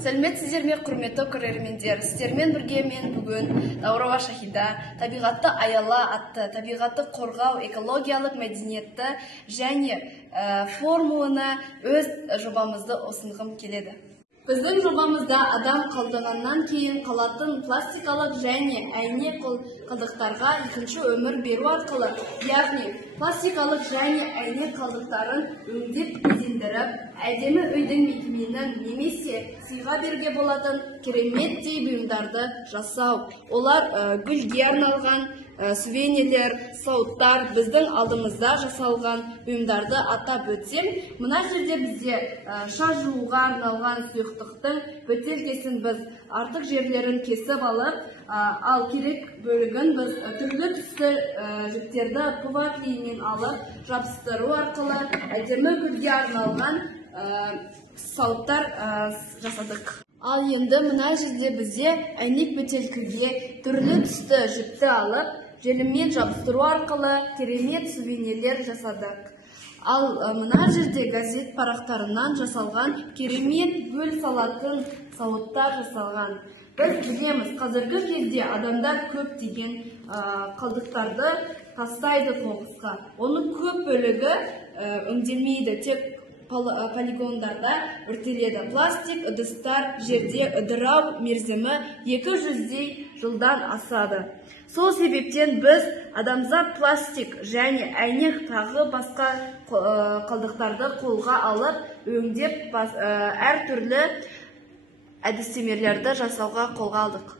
Сәлеметсіздер ме, құрметті көрермендер? Сіздермен бірге мен бүгін Даурова Шахида табиғатты аяла атты табиғатты қорғау экологиялық мәдениетті және формуланы өз жобамызды ұсынғым келеді. Біздің жобамызда адам қалдығаннан кейін қалатын пластикалық және әйне қалдықтарға екінші өмір беру арқылы, яғни пластикалық және әйне қалдықтарын өңдеп безендіріп, әдемі үйдің мекеменің немесе сыйға беруге болатын кереметтей бұйымдарды жасау. Олар гүлге арналған сувенирлер, сауыттар, біздің алдымызда жасалған бұйымдарды атап өтсем, мына жерде бізде шаш жууға арналған сұйықтықтың бөтелкесін біз артық жерлерін кесіп алып, ал керек бөлігін біз түрлі түсті жіптерді ПВА клеймен алып, жабыстыру арқылы әдемі гүлге арналған сауыттар жасадық. Ал енді мына жерде бізде әйнек бөтелкеге түрлі түсті жіпті алып, желіммен жабыстыру арқылы керемет сувенирлер жасадық. Ал мына жерде газет парақтарынан жасалған керемет гүл салатын сауыттар жасалған. Біз білеміз, қазіргі кезде адамдар көп деген қалдықтарды тастайды қоқысқа. Оның көп бөлігі өңделмейді, тек полигондарда өртеледі. Пластик ыдыстар жерде ыдырау мерзімі 200 жылдан асады. Сол себептен біз адамзат пластик және әйнек тағы басқа қалдықтарды қолға алып, өңдеп әр түрлі әдістемелерді жасауға қолға алдық.